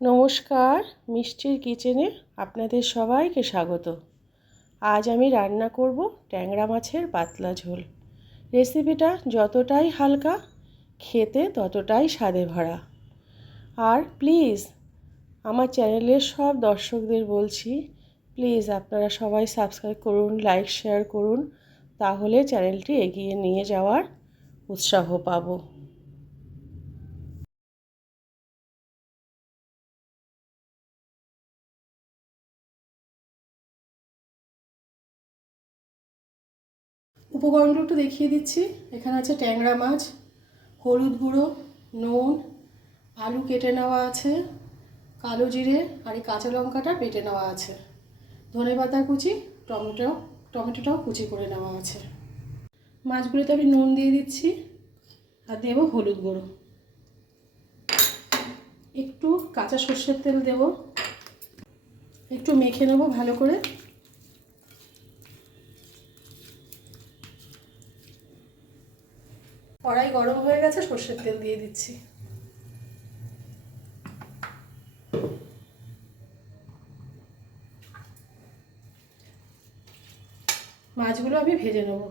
নমস্কার, মিষ্টির কিচেনে আপনাদের সবাইকে স্বাগত। আজ আমি রান্না করব ট্যাংরা মাছের পাতলা ঝোল। রেসিপিটা যতটাই হালকা, খেতে ততটাই স্বাদে ভরা। আর প্লিজ আমার চ্যানেলের সব দর্শকদের বলছি, প্লিজ আপনারা সবাই সাবস্ক্রাইব করুন, লাইক শেয়ার করুন, তাহলে চ্যানেলটি এগিয়ে নিয়ে যাওয়ার উৎসাহ পাবো। উপকরণগুলো একটু দেখিয়ে দিচ্ছি। এখানে আছে ট্যাংরা মাছ, হলুদ গুঁড়ো, নুন, আলু কেটে নেওয়া আছে, কালো জিরে আর এই কাঁচা লঙ্কাটা বেটে নেওয়া আছে, ধনেপাতা কুচি, টমেটোটাও কুচি করে নেওয়া আছে। মাছগুলোতে আমি নুন দিয়ে দিচ্ছি আর দেবো হলুদ গুঁড়ো, একটু কাঁচা সর্ষের তেল দেব, একটু মেখে নেব ভালো করে। কড়াই গরম হয়ে গেছে, সর্ষের তেল দিয়ে দিচ্ছি। মাছগুলো আমি ভেজে নেব।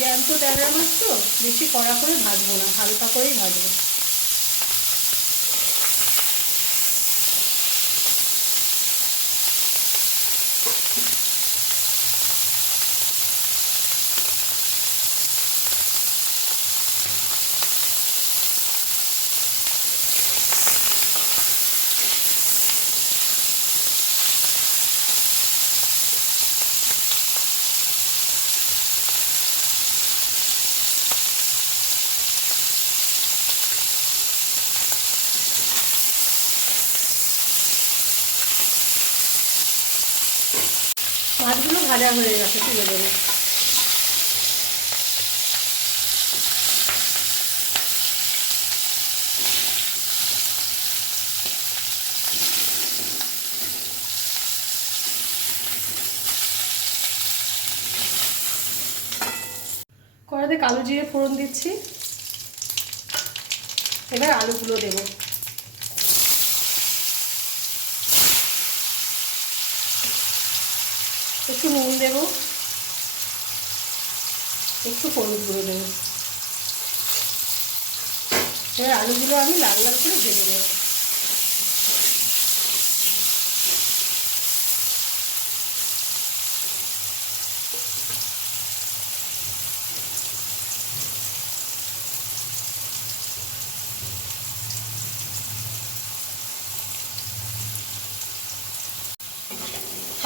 জ্যান্ত ট্যাংরা মাছ তো বেশি কড়া করে ভাজবো না, হালকা করেই ভাজবো। মাছগুলো ভাজা হয়ে গেছে, তুলে দেবো। কড়াতে কালো জিরে ফোড়ন দিচ্ছি, এবার আলুগুলো দেবো। একটু নুন দেবো, একটু হলুদ গুঁড়ো দেবো। এবার আলুগুলো আমি লাল লাল করে ভেজে নেব।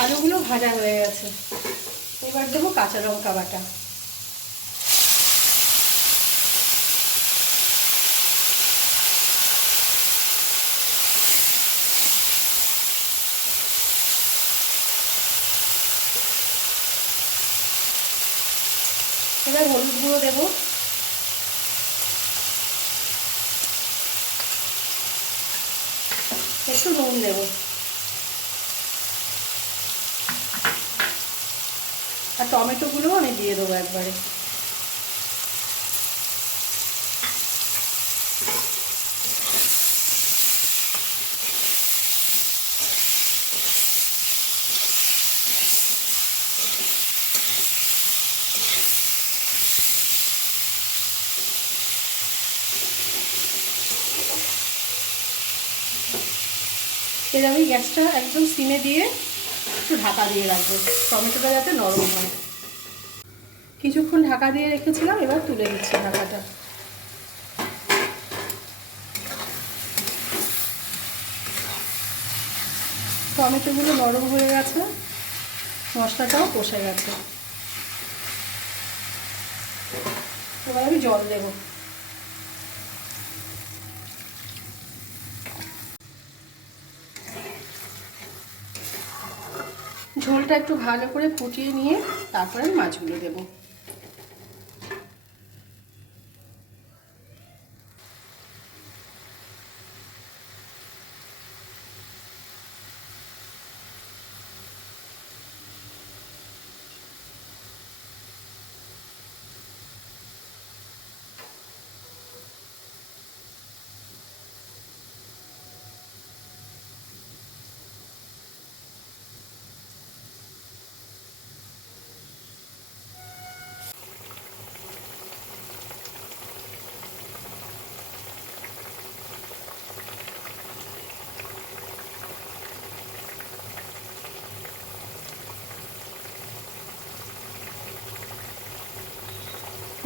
আলুগুলো ভাজা হয়ে গেছে, এবার দেবো কাঁচা লঙ্কা বাটা। এবার হলুদ গুঁড়ো দেবো, একটু নুন দেবো, আর টমেটোগুলোও আমি দিয়ে দেবো একবারে। এর আমি গ্যাসটা একদম সিমে দিয়ে একটু ঢাকা দিয়ে রাখবো, টমেটোটা যাতে নরম হয়। কিছুক্ষণ ঢাকা দিয়ে রেখেছিলাম, এবার তুলে দিচ্ছি ঢাকাটা। টমেটোগুলো নরম হয়ে গেছে, মশলাটাও কষে গেছে। এবার আমি জল দেবো। ঝোলটা একটু ভালো করে ফুটিয়ে নিয়ে তারপরে আমি মাছগুলো দেবো।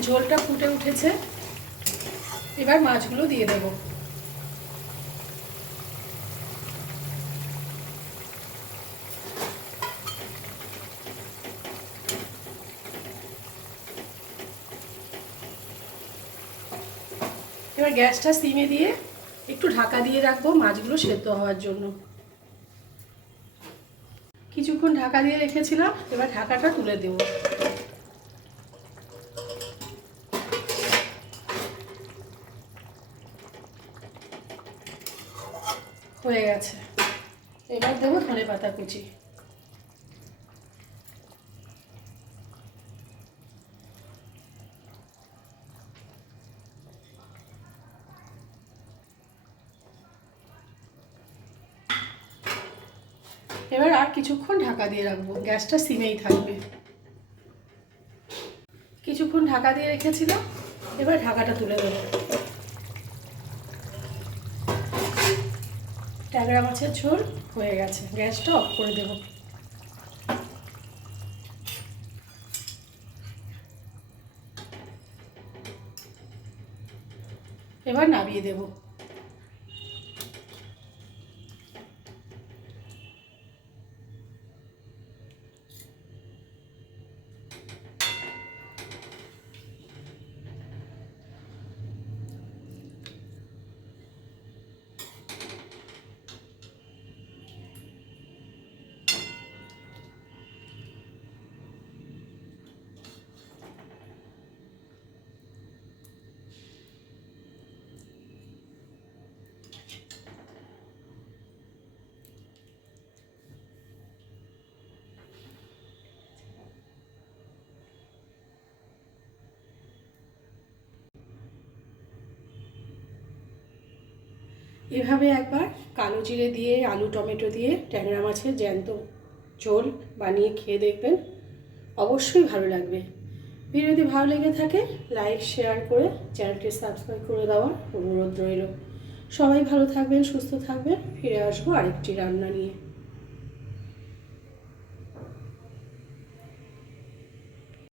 ঝোলটা ফুটে উঠেছে, এবার মাছগুলো দিয়ে দেব। এবার গ্যাসটা সিমে দিয়ে একটু ঢাকা দিয়ে রাখবো মাছগুলো সেদ্ধ হওয়ার জন্য। কিছুক্ষণ ঢাকা দিয়ে রেখেছিলাম, এবার ঢাকাটা তুলে দেব। হয়ে গেছে, এবার দেবো ধনেপাতা কুচি। এবার আর কিছুক্ষণ ঢাকা দিয়ে রাখবো, গ্যাসটা সিমেই থাকবে। কিছুক্ষণ ঢাকা দিয়ে রেখেছিলাম, এবার ঢাকাটা তুলে দেবো। ট্যাংরা মাছের ঝোল হয়ে গেছে, গ্যাসটা অফ করে দেব। এবার নামিয়ে দেব। এভাবে একবার কালো জিরে দিয়ে আলু টমেটো দিয়ে ট্যাংরা মাছের জ্যান্ত ঝোল বানিয়ে খেয়ে দেখবেন, অবশ্যই ভালো লাগবে। ভিডিও যদি ভালো লেগে থাকে লাইক শেয়ার করে চ্যানেলটি সাবস্ক্রাইব করে দেওয়ার অনুরোধ রইল। সবাই ভালো থাকবেন, সুস্থ থাকবেন, ফিরে আসবো আরেকটি রান্না নিয়ে।